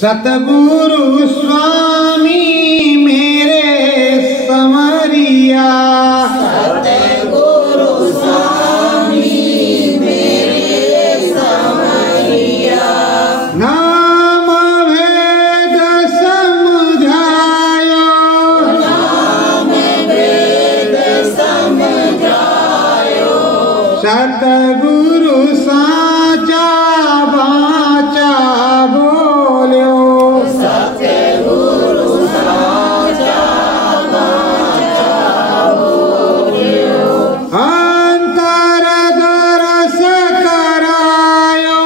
सतगुरु स्वामी मेरे समरिया, सतगुरु स्वामी मेरे समरिया। नाम वेद समझायो, नाम वेद समझायो। सतगुरु साचा वाचा बोल्यो, सतगुरु साचा वाचा बोल्यो। अंतर दरस करायो,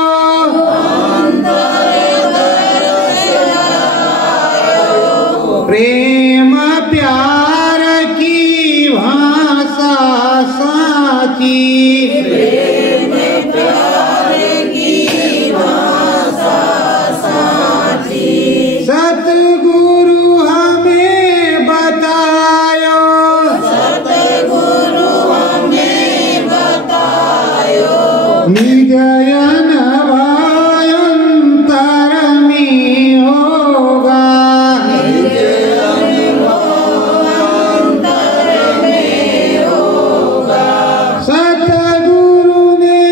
अंतर दरस करायो। प्रेम प्यार की भाषा साची, प्रेम प्यार की भाषा साची। सतगुरु हमें बतायो, सतगुरु हमें बतायो। निज अनुभवांतर में होगा, निज अनुभवांतर में होगा। सतगुरु ने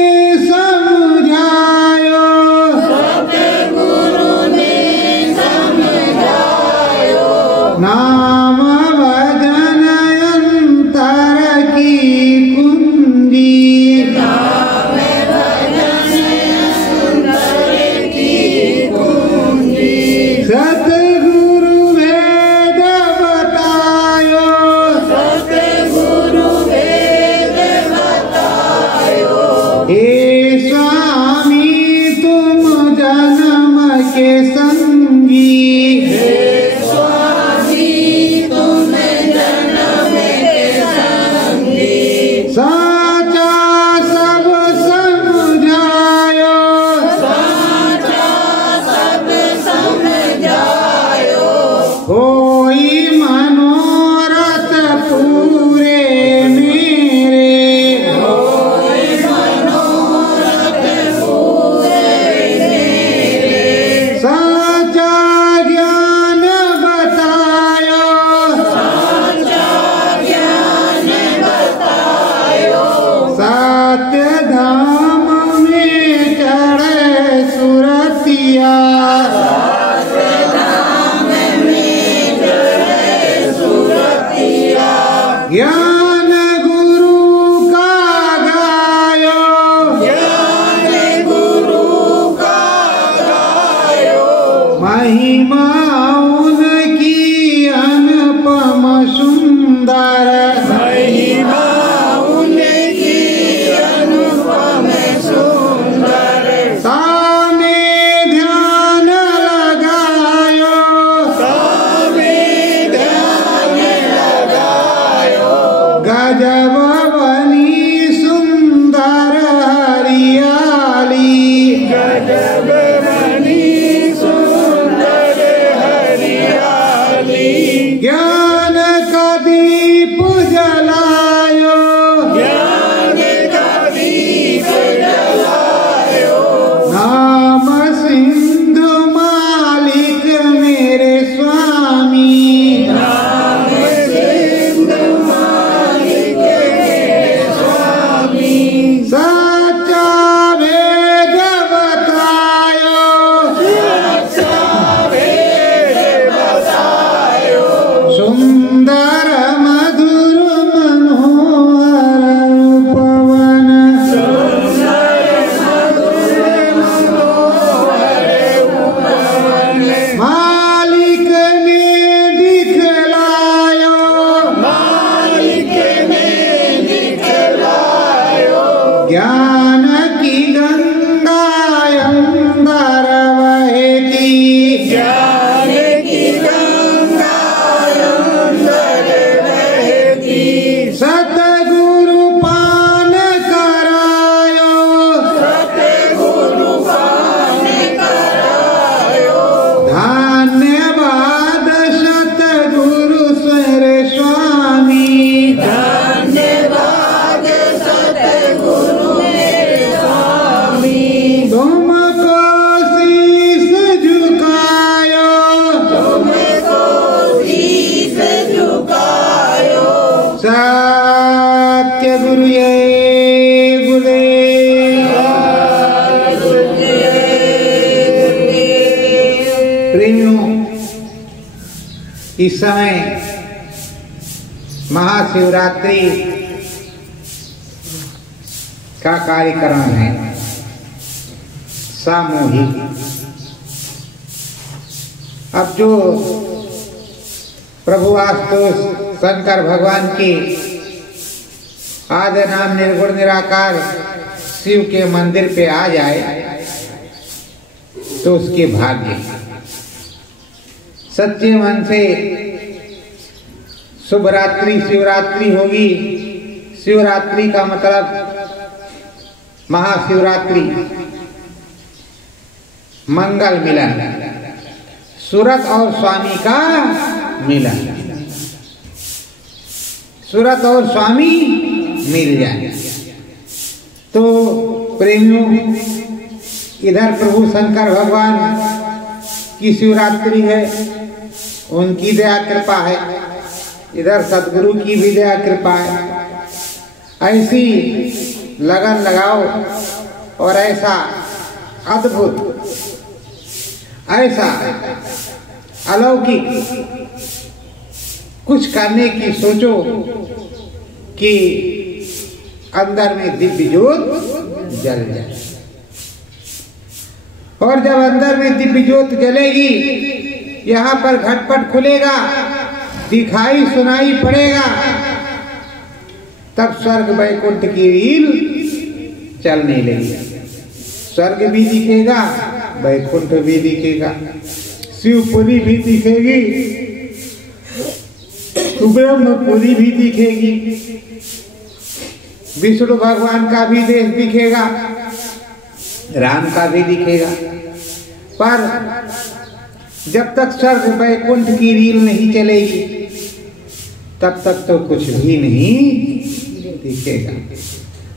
समझायो, सतगुरु ने समझायो। नाम भजन अंतर की कुंजी, नाम भजन अंतर की कुंजी। सतगुरु वेद बतायो, सतगुरु वेद बतायो। हे स्वामी तुम जन्म के संगी, हे स्वामी तुम जन्म के संगी। साचा सब समझायो, साचा सब समझायो। कोई मनोरथ पूरे मेरे, होय मनोरथ पूरे मेरे। साचा ज्ञान बतायो, साचा ज्ञान बतायो। सत्य धाम में चढ़े सुरतिया, धाम में चढ़े सुरतिया। ज्ञान गुरु का गायो, ज्ञान गुरु का गायो। महिमा उनकी अनुपम सुंदर, महिमा उनकी अनुपम सुंदर। सामे ध्यान लगायो, सामे ध्यान लगायो। गजब बनी सुंदर हरियाली, गजब बनी सुंदर हरियाली। ज्ञान का दीप जलायो, ज्ञान का दीप जलायो। नाम सिंधु मालिक मेरे स्वामी, नाम सिंधु मालिक मेरे स्वामी। सच्चा वेद बतायो, प्रेमियों, इस समय महाशिवरात्रि का कार्यक्रम है सामूहिक। अब जो प्रभु आशुतोष शंकर भगवान की आद्य नाम निर्गुण निराकार शिव के मंदिर पे आ जाए तो उसके भाग्य। सच्चे मन से शुभ रात्रि शिवरात्रि होगी। शिवरात्रि का मतलब महाशिवरात्रि, मंगल मिलन, सूरत और स्वामी का मिलन, सूरत और स्वामी मिल जाए। तो प्रेमियों, इधर प्रभु शंकर भगवान की शिवरात्रि है, उनकी दया कृपा है, इधर सदगुरु की भी दया कृपा है। ऐसी लगन लगाओ और ऐसा अद्भुत, ऐसा अलौकिक कुछ करने की सोचो कि अंदर में दिव्य ज्योत जल जाए। और जब अंदर में दिव्य ज्योत जलेगी, यहाँ पर घटपट खुलेगा, दिखाई सुनाई पड़ेगा, तब स्वर्ग वैकुंठ की रील चलने लगी। स्वर्ग भी दिखेगा, वैकुंठ भी दिखेगा, शिवपुरी भी दिखेगी, ब्रह्मपुरी भी दिखेगी, विष्णु भगवान का भी देश दिखेगा, राम का भी दिखेगा। पर जब तक स्वर्ग वैकुंठ की रील नहीं चलेगी, तब तक तो कुछ भी नहीं दिखेगा।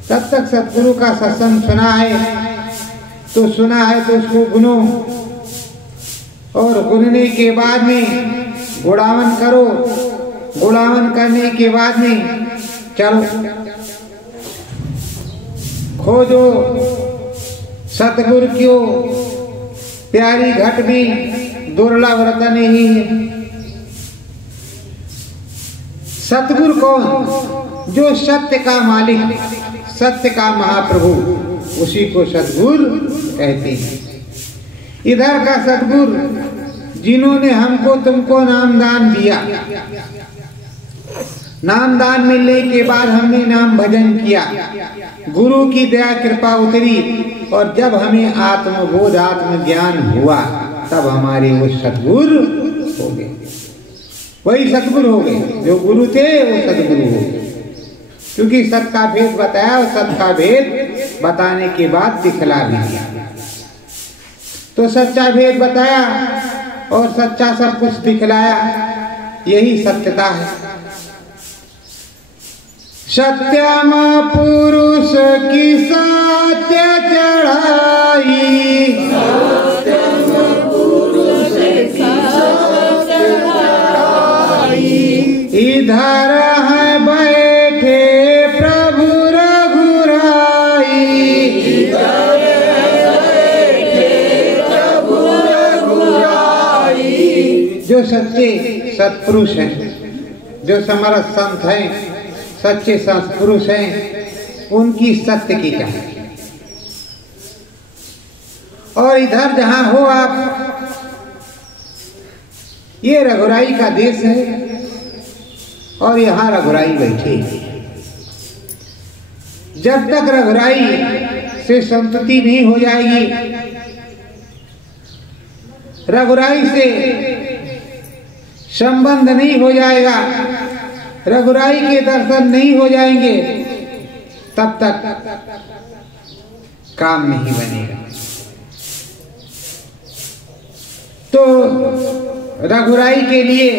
तब तक सतगुरु का सत्संग सुना है तो उसको गुनो, और गुनने के बाद में गुणावन करो, गुणावन करने के बाद में चलो खोजो सतगुरु क्यों प्यारी घट में दुर्लभ रतन ही है। सतगुरु कौन? जो सत्य का मालिक, सत्य का महाप्रभु, उसी को सतगुरु कहते हैं। इधर का सतगुरु जिन्होंने हमको तुमको नामदान दिया, नामदान मिलने के बाद हमने नाम भजन किया, गुरु की दया कृपा उतरी, और जब हमें आत्मबोध आत्म ज्ञान हुआ, तब हमारे वो सतगुरु हो गए। वही सतगुरु हो गए, जो गुरु थे वो सतगुरु हो गए। क्योंकि सत का भेद बताया, और सत का भेद बताने के बाद दिखला भी दिया। तो सच्चा भेद बताया और सच्चा सब कुछ दिखलाया, यही सत्यता है। सत्यम पुरुष की सत्य चढ़ाई, इधर है बैठे प्रभु रघुराई, जो सच्चे सत्पुरुष हैं, जो समर्थ संत हैं, सच्चे सत्पुरुष हैं, उनकी सत्य की चाह। और इधर जहां हो आप, ये रघुराई का देश है, और यहाँ रघुराई बैठे। जब तक रघुराई से संतति नहीं हो जाएगी, रघुराई से संबंध नहीं हो जाएगा, रघुराई के दर्शन नहीं हो जाएंगे, तब तक काम नहीं बनेगा। तो रघुराई के लिए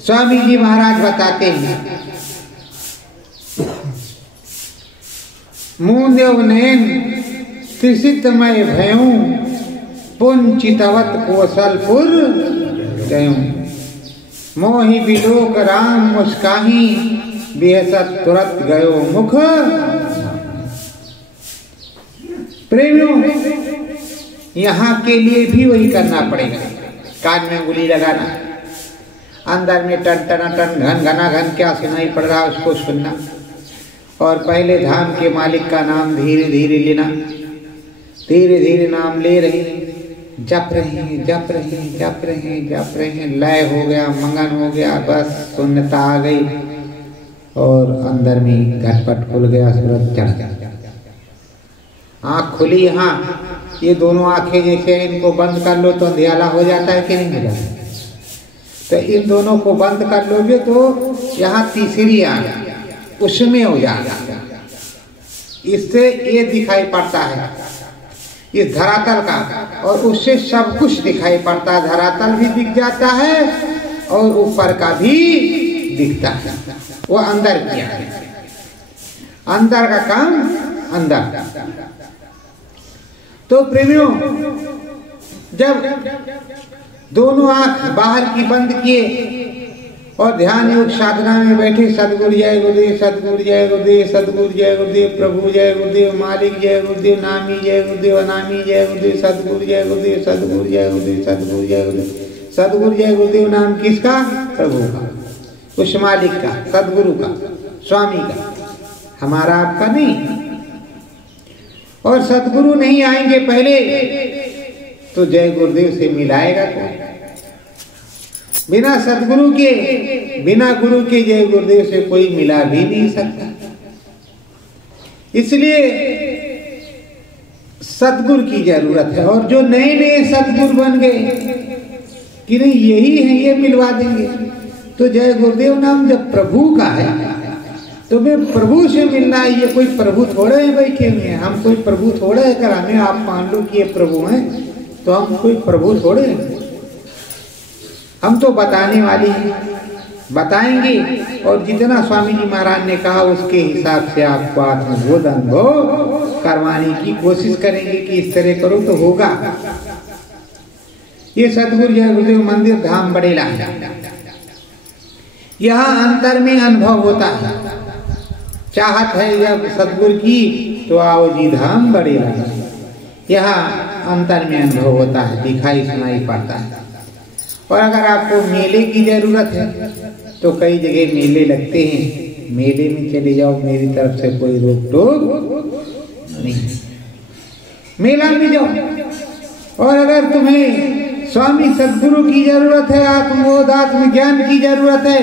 स्वामी जी महाराज बताते हैं, मूंदेव नयन त्रिसितमय भयऊं, पुंचितवत कौशलपुर गयूं, मोहि बिलोक राम मुस्काही, बेहसत तुरत गयो मुख। प्रेमियों, यहाँ के लिए भी वही करना पड़ेगा। कान में उंगली लगाना, अंदर में टन टना टन घन घना घन क्या सुनाई पड़ रहा है उसको सुनना, और पहले धाम के मालिक का नाम धीरे धीरे लेना। धीरे धीरे नाम ले रहे हैं, जप रहे हैं, जप रहे हैं, जप रहे हैं, जप रहे हैं, लय हो गया, मंगन हो गया, बस शून्यता आ गई और अंदर में घटपट खुल गया, सूरज चढ़ गया। आँख खुली, यहाँ ये दोनों आंखें जैसे इनको बंद कर लो तो अंधियाला हो जाता है कि नहीं हो जाता? तो इन दोनों को बंद कर लोगे तो यहाँ तीसरी आँख उसमें हो जाएगा। इससे ये दिखाई पड़ता है इस धरातल का, और उससे सब कुछ दिखाई पड़ता है। धरातल भी दिख जाता है और ऊपर का भी दिखता है। वो अंदर किया है, अंदर का काम अंदर। तो प्रेमियों, जब दोनों आंख बाहर की बंद किए और ध्यान योग साधना में बैठे, सदगुरु जय गुरुदेव, सदगुरु जय गुरुदेव, सदगुरु जय गुरुदेव, प्रभु जय गुरुदेव, मालिक जय गुरुदेव, नामी जय गुरुदेव, अनामी जय गुरुदेव, सदगुरु जय गुरुदेव, सदगुरु जय गुरुदेव, सदगुरु जय गुरुदेव। सदगुरु जय गुरुदेव नाम किसका? प्रभु का, उस मालिक का, सदगुरु का, स्वामी का, हमारा आपका नहीं। और सदगुरु नहीं आएंगे पहले तो जय गुरुदेव से मिलाएगा कौन? बिना सदगुरु के, बिना गुरु के जय गुरुदेव से कोई मिला भी नहीं सकता। इसलिए सदगुरु की जरूरत है। और जो नए नए सदगुरु बन गए कि नहीं यही है, ये मिलवा देंगे, तो जय गुरुदेव नाम जब प्रभु का है तो मैं प्रभु से मिलना है। ये कोई प्रभु थोड़े हैं बैठे हुए हैं, हम कोई प्रभु थोड़े है। कर हमें आप मान लो कि ये प्रभु हैं तो हम कोई प्रभु थोड़े हैं। हम तो बताने वाले हैं, बताएंगे और जितना स्वामी जी महाराज ने कहा उसके हिसाब से आपको आत्मबोध अनुभव करवाने की कोशिश करेंगे कि इस तरह करो तो होगा। ये सदगुरु जय गुरुदेव मंदिर धाम बड़ेला, यहाँ अंतर में अनुभव होता है। चाहत है जब सदगुरु की तो आओ जी धाम बड़ेला, यहाँ अंतर में अनुभव होता है, दिखाई सुनाई पड़ता है। और अगर आपको मेले की जरूरत है तो कई जगह मेले लगते हैं, मेले में चले जाओ, मेरी तरफ से कोई रोक टोक नहीं, मेला में जाओ। और अगर तुम्हें स्वामी सदगुरु की जरूरत है, आत्मबोध आत्मज्ञान की जरूरत है,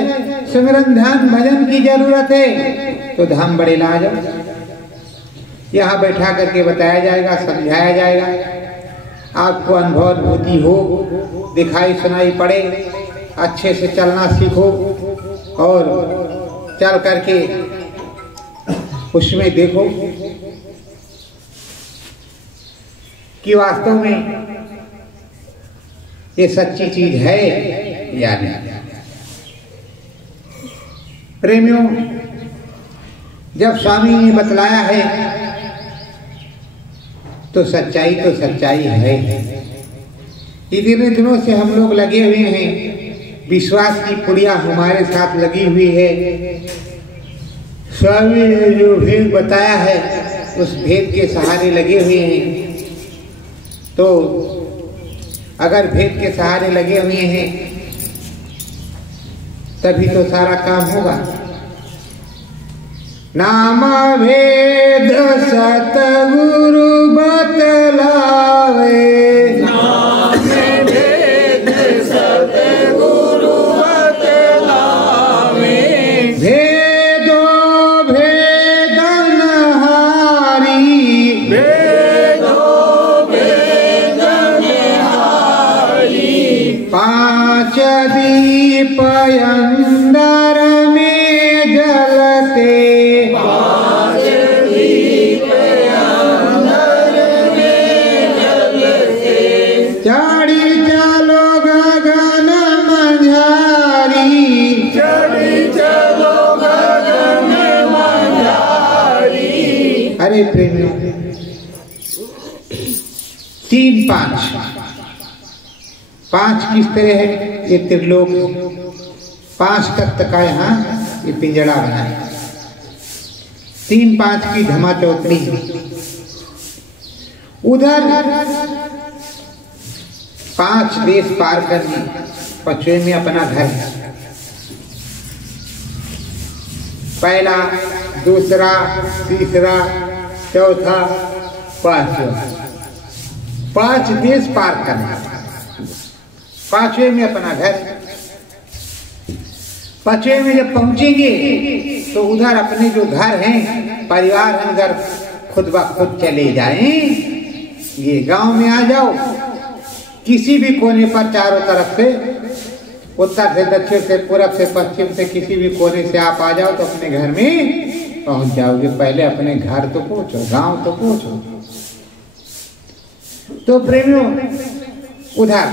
सिमरन ध्यान भजन की जरूरत है, तो धाम बड़ेला आ जाओ। यहाँ बैठा करके बताया जाएगा, समझाया जाएगा, आपको अनुभव अनुभूति हो, दिखाई सुनाई पड़े, अच्छे से चलना सीखो और चल करके उसमें देखो कि वास्तव में ये सच्ची चीज है या नहीं। प्रेमियों, जब स्वामी ने बतलाया है तो सच्चाई है। इतने दिनों से हम लोग लगे हुए हैं, विश्वास की पुड़िया हमारे साथ लगी हुई है। स्वामी ने जो भेद बताया है उस भेद के सहारे लगे हुए हैं। तो अगर भेद के सहारे लगे हुए हैं तभी तो सारा काम होगा। नाम भेद सतगुरु बतलावे, नाम भेद सतगुरु बतलावे, भेदो भेदन हारी, भेदो भेदन हारी, पांच दीप अंदर में जलते, पांच दीप अंदर में जलते, चढ़ी चलो गगन मंझारी। चढ़ी चलो गगन मंझारी। अरे प्रेमियों, 3 5 किस तरह है? ये त्रिलोक 5 तत्व का यहाँ ये पिंजड़ा बना है। 3 5 की धमा चौकड़ी है। उधर 5 देश पार करने, 5वें में अपना घर है। पहला, दूसरा, तीसरा, चौथा, 5वां, 5 देश पार करना। 5वें में अपना घर। 5वें में जब पहुंचेंगे तो उधर अपने जो घर हैं, परिवार हैं, उधर खुद ब खुद चले जाएं। ये गांव में आ जाओ, किसी भी कोने पर चारों तरफ से, उत्तर से दक्षिण से, पूरब से पश्चिम से, किसी भी कोने से आप आ जाओ तो अपने घर में पहुंच जाओगे। पहले अपने घर तो पहुंचो, गांव तो पहुंचो। तो प्रेमियों, उधर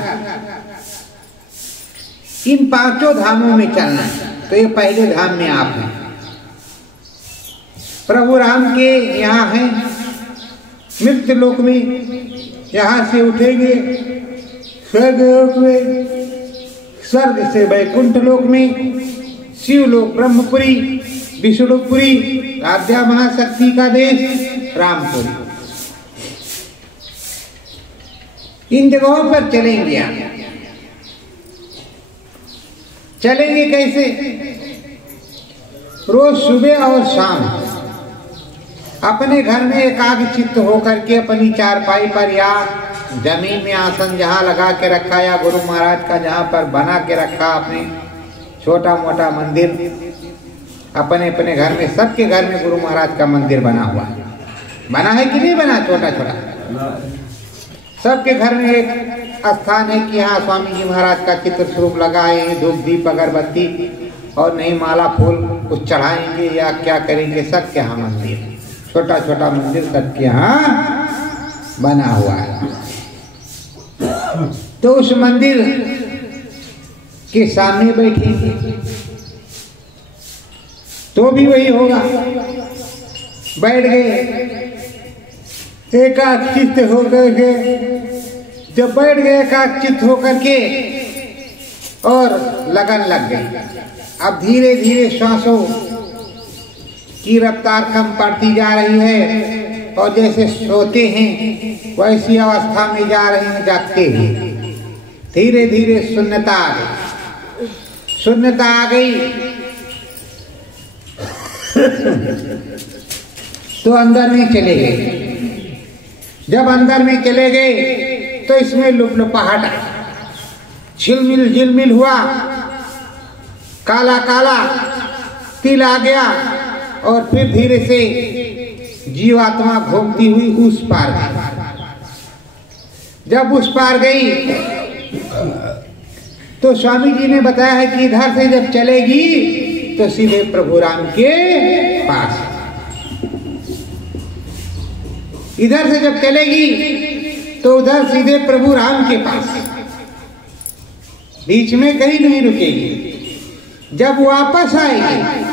इन 5 धामों में चलना है। तो ये पहले धाम में आप हैं, प्रभु राम के यहाँ हैं मृत्यु लोक में। यहाँ से उठेंगे स्वर्ग लोक में, स्वर्ग से वैकुंठ लोक में, शिवलोक ब्रह्मपुरी, विष्णुपुरी, राध्या महाशक्ति का देश रामपुरी। इन जगहों पर चलेंगे आप। चलेंगे कैसे? रोज सुबह और शाम अपने घर में एकाग्रचित्त होकर के अपनी चारपाई पर या जमीन में आसन जहाँ लगा के रखा, या गुरु महाराज का जहाँ पर बना के रखा अपने छोटा मोटा मंदिर, अपने अपने घर में, सबके घर में गुरु महाराज का मंदिर बना हुआ है। बना है कि नहीं बना? छोटा छोटा सबके घर में एक स्थान है कि यहाँ स्वामी जी महाराज का चित्र स्वरूप लगाए, धूप दीप अगरबत्ती और नहीं माला फूल कुछ चढ़ाएंगे या क्या करेंगे। सबके यहाँ मंदिर, छोटा छोटा मंदिर सबके यहाँ बना हुआ है। तो उस मंदिर के सामने बैठेंगे तो भी वही होगा। बैठ गए एकाग्रचित्त होकर के, जब बैठ गए एकाग्रचित्त होकर के और लगन लग गई। अब धीरे धीरे श्वासों की रफ्तार कम पड़ती जा रही है और जैसे सोते हैं वैसी अवस्था में जा रहे हैं, जागते हुए। धीरे धीरे शून्यता आ गई। शून्यता आ गई तो अंदर में चले गए। जब अंदर में चले गए तो इसमें लुपलुपाहट आई, झिलमिल झिलमिल हुआ, काला काला तिल आ गया और फिर धीरे से जीवात्मा घूमती हुई उस पार गई। जब उस पार गई तो स्वामी जी ने बताया है कि इधर से जब चलेगी तो सीधे प्रभु राम के पास, इधर से जब चलेगी तो उधर सीधे प्रभु राम के पास, बीच में कहीं नहीं रुकेगी। जब वापस आएगी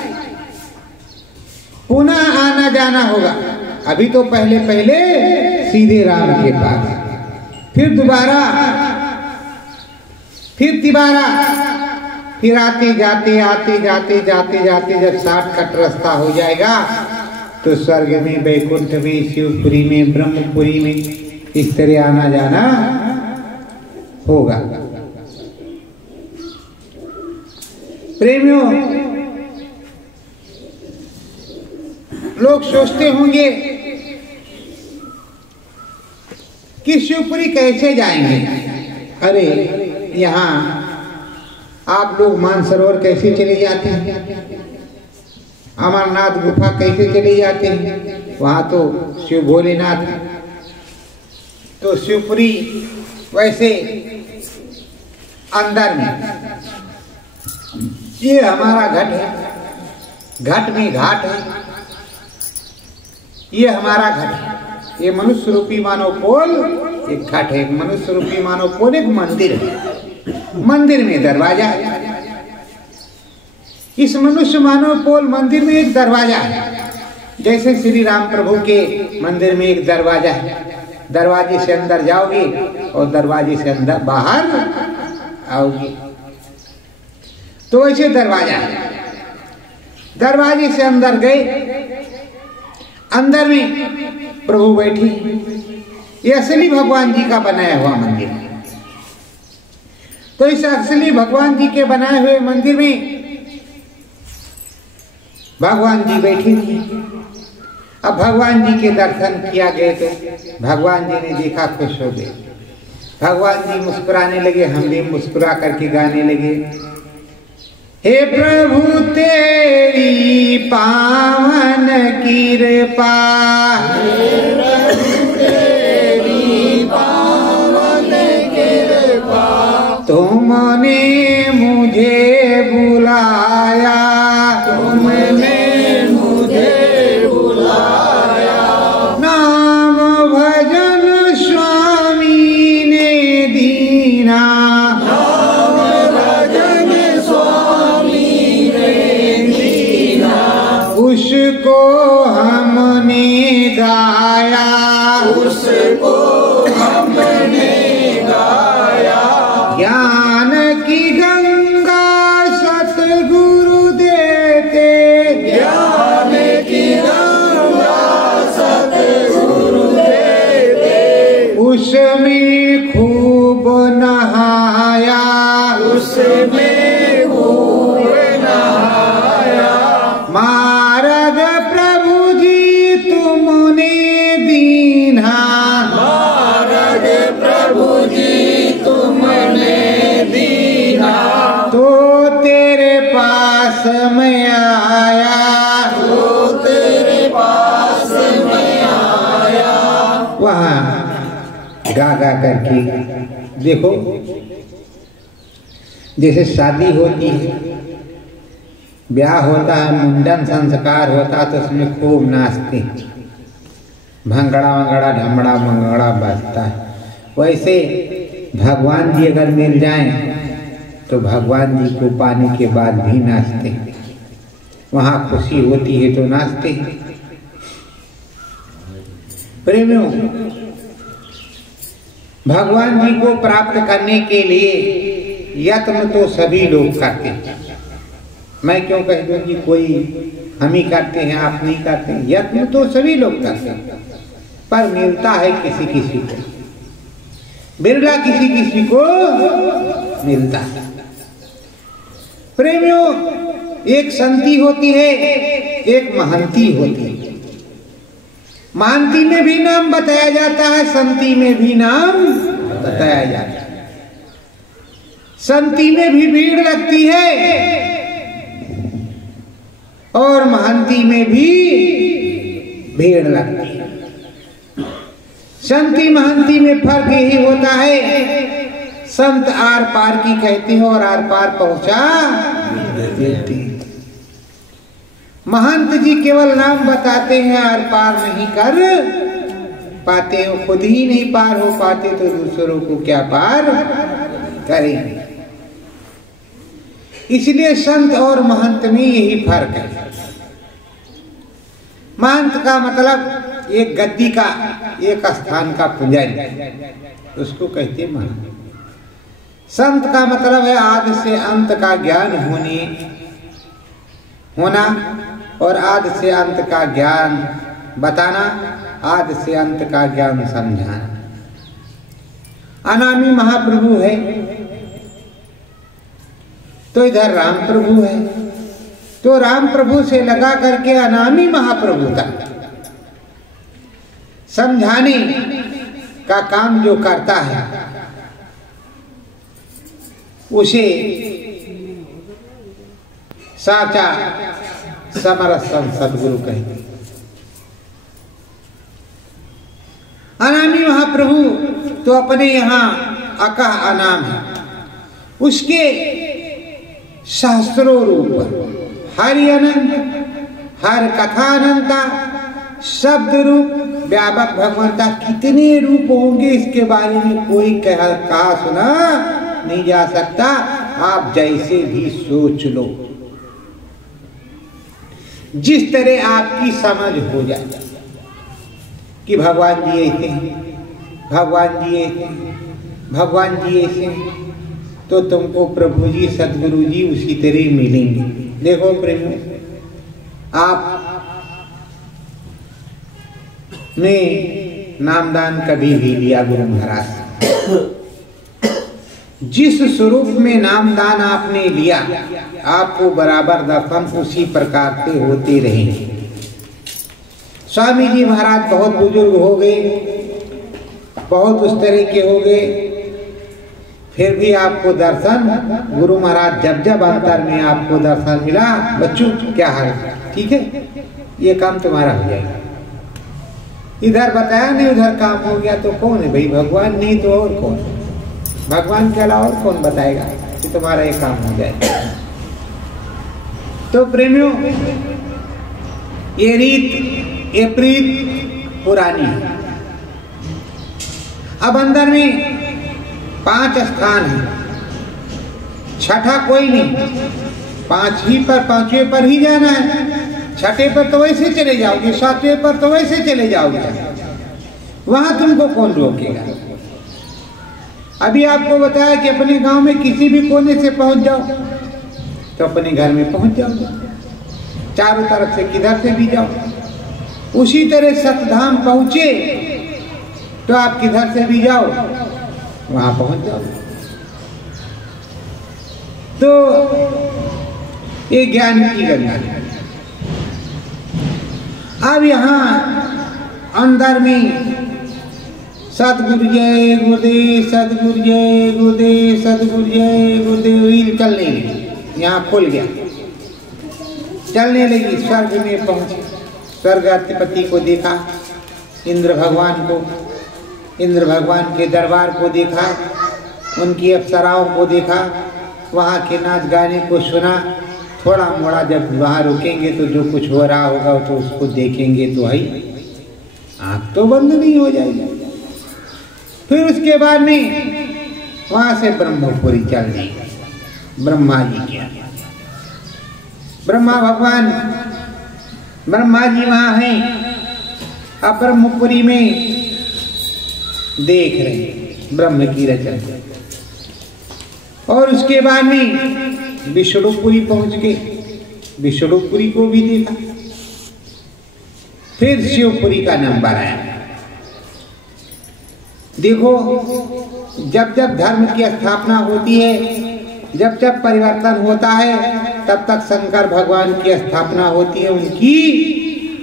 पुनः आना जाना होगा। अभी तो पहले पहले सीधे राम के पास, फिर दोबारा, फिर तिबारा, फिर आते जाते आते जाते जाते जाते जब 60 कट रास्ता हो जाएगा तो स्वर्ग में, वैकुंठ में, शिवपुरी में, ब्रह्मपुरी में इस तरह आना जाना होगा। प्रेमियों, लोग सोचते होंगे कि शिवपुरी कैसे जाएंगे। अरे यहाँ आप लोग मानसरोवर कैसे चले जाते हैं, अमरनाथ गुफा कैसे चले जाते हैं, वहां तो शिव भोलेनाथ। तो शिवपुरी वैसे अंदर में, ये हमारा घट है, घट में घाट है, ये हमारा घट है। ये मनुष्य रूपी मानव पोल एक घट है, मनुष्य रूपी मानव पोल एक मंदिर है, मंदिर में दरवाजा है। इस मनुष्य मानव पोल मंदिर में एक दरवाजा है, जैसे श्री राम प्रभु के मंदिर में एक दरवाजा है। दरवाजे से अंदर जाओगे और दरवाजे से अंदर बाहर आओगे, तो वैसे दरवाजा है। दरवाजे से अंदर गए, अंदर में प्रभु बैठी। ये असली भगवान जी का बनाया हुआ मंदिर है। तो इस असली भगवान जी के बनाए हुए मंदिर में भगवान जी बैठे थे। अब भगवान जी के दर्शन किया गए तो भगवान जी ने देखा, खुश हो गए। भगवान जी मुस्कुराने लगे, हम भी मुस्कुरा करके गाने लगे, हे प्रभु तेरी पावन कृपा, तेरी पावन कृपा, तुमने मुझे बुलाया, तुमने मुझे बुलाया, नाम भजन स्वामी ने दीना, नाम भजन स्वामी ने दीना, उसको हमने गाया, उसको हमने गाया, ज्ञान की गंगा सतगुरु देते, ज्ञान की गंगा सतगुरु देते, उसमें खूब नहाया, उसमें खूब नहाया, मार्ग प्रभु जी तुमने दीना, मार्ग प्रभु जी तुमने दीना, तो तेरे पास मैं आया, तो तेरे पास मैं आया। वहाँ गा गा करके देखो, जैसे शादी होती है, ब्याह होता है, मुंडन संस्कार होता है, तो उसमें खूब नाचते हैं, भंगड़ा वंगड़ा ढमड़ा मंगड़ा बजता है। वैसे भगवान जी अगर मिल जाएं तो भगवान जी को पाने के बाद भी नाचते हैं। वहाँ खुशी होती है तो नाचते हैं। प्रेमियों, भगवान जी को प्राप्त करने के लिए यत्न तो सभी लोग करते हैं। मैं क्यों कह दूं कि कोई हम ही करते हैं, आप नहीं करते हैं। यत्न तो सभी लोग करते हैं, पर मिलता है किसी किसी को, बिरला किसी किसी को मिलता है। प्रेमियों, एक संती होती है, एक महंती होती है। महंती में भी नाम बताया जाता है, संती में भी नाम बताया जाता है। संती में भी भीड़ लगती है और महंती में भी भीड़ लगती है। संती महंती में फर्क यही होता है, संत आर पार की कहते हैं और आर पार पहुंचा देते हैं। महंत जी केवल नाम बताते हैं, आर पार नहीं कर पाते हो। खुद ही नहीं पार हो पाते तो दूसरों को क्या पार करेंगे। इसलिए संत और महंत में यही फर्क है। महंत का मतलब एक गद्दी का, एक स्थान का पुजारी, उसको कहते हैं महंत। संत का मतलब है आदि से अंत का ज्ञान होना और आदि से अंत का ज्ञान बताना, आदि से अंत का ज्ञान समझाना। अनामी महाप्रभु है तो इधर राम प्रभु है, तो राम प्रभु से लगा करके अनामी महाप्रभु तक समझाने का काम जो करता है उसे साचा समरस सदगुरु कहते। अनामी महाप्रभु तो अपने यहाँ अकह अनाम है, उसके शास्त्रों रूप हरि अनंत, हर कथा अनंता, शब्द रूप व्यापक भगवंता। कितने रूप होंगे इसके बारे में कोई कहा सुना नहीं जा सकता। आप जैसे भी सोच लो, जिस तरह आपकी समझ हो जाए कि भगवान जी ऐसे हैं, भगवान जी ऐसे हैं, भगवान जी ऐसे हैं, तो तुमको प्रभु जी सदगुरु जी उसी तरह मिलेंगे। देखो प्रेम, आप ने नामदान कभी भी लिया गुरु महाराज, जिस स्वरूप में नामदान आपने लिया, आपको बराबर दर्शन उसी प्रकार से होते रहेंगे। स्वामी जी महाराज बहुत बुजुर्ग हो गए, बहुत उस तरह के हो गए, फिर भी आपको दर्शन गुरु महाराज जब जब अंतर में आपको दर्शन मिला, बच्चों क्या हाल है, ठीक है, ये काम तुम्हारा हो जाएगा। इधर बताया नहीं, उधर काम हो गया, तो कौन है भाई? भगवान नहीं तो और कौन? भगवान के अलावा और कौन बताएगा कि तुम्हारा ये काम हो जाएगा? तो प्रेमियों, ये रीत, ये प्रीत पुरानी है। अब अंदर में 5 स्थान है, छठा कोई नहीं, 5वें पर ही जाना है। छठे पर तो वैसे चले जाओगे, 7वें पर तो वैसे चले जाओगे, वहां तुमको कौन रोकेगा? अभी आपको बताया कि अपने गांव में किसी भी कोने से पहुंच जाओ तो अपने घर में पहुंच जाओगे, चारों तरफ से किधर से भी जाओ। उसी तरह सतधाम पहुंचे तो आप किधर से भी जाओ वहां पहुंच जाओ। तो ये ज्ञान की गंगा है। अब यहाँ अंदर में सतगुरु जय गुरुदेव, सतगुरु जय गुरुदेव, सतगुरु जय गुरुदेव चलने लगी, यहाँ खुल गया, चलने लगी। स्वर्ग में पहुंची, स्वर्गाधिपति को देखा, इंद्र भगवान को, इंद्र भगवान के दरबार को देखा, उनकी अप्सराओं को देखा, वहाँ के नाच गाने को सुना। थोड़ा मोड़ा जब वहाँ रुकेंगे तो जो कुछ हो रहा होगा तो उसको देखेंगे तो आई आँख तो बंद नहीं हो जाएगी। फिर उसके बाद में वहाँ से ब्रह्मपुरी चल दी, ब्रह्मा जी क्या, ब्रह्मा भगवान, ब्रह्मा जी वहाँ हैं। अब ब्रह्मपुरी में देख रहे ब्रह्म की रचना, और उसके बाद में विष्णुपुरी पहुंच गए, विष्णुपुरी को भी देखा। फिर शिवपुरी का नंबर आया। देखो, जब जब धर्म की स्थापना होती है, जब जब परिवर्तन होता है, तब तक शंकर भगवान की स्थापना होती है, उनकी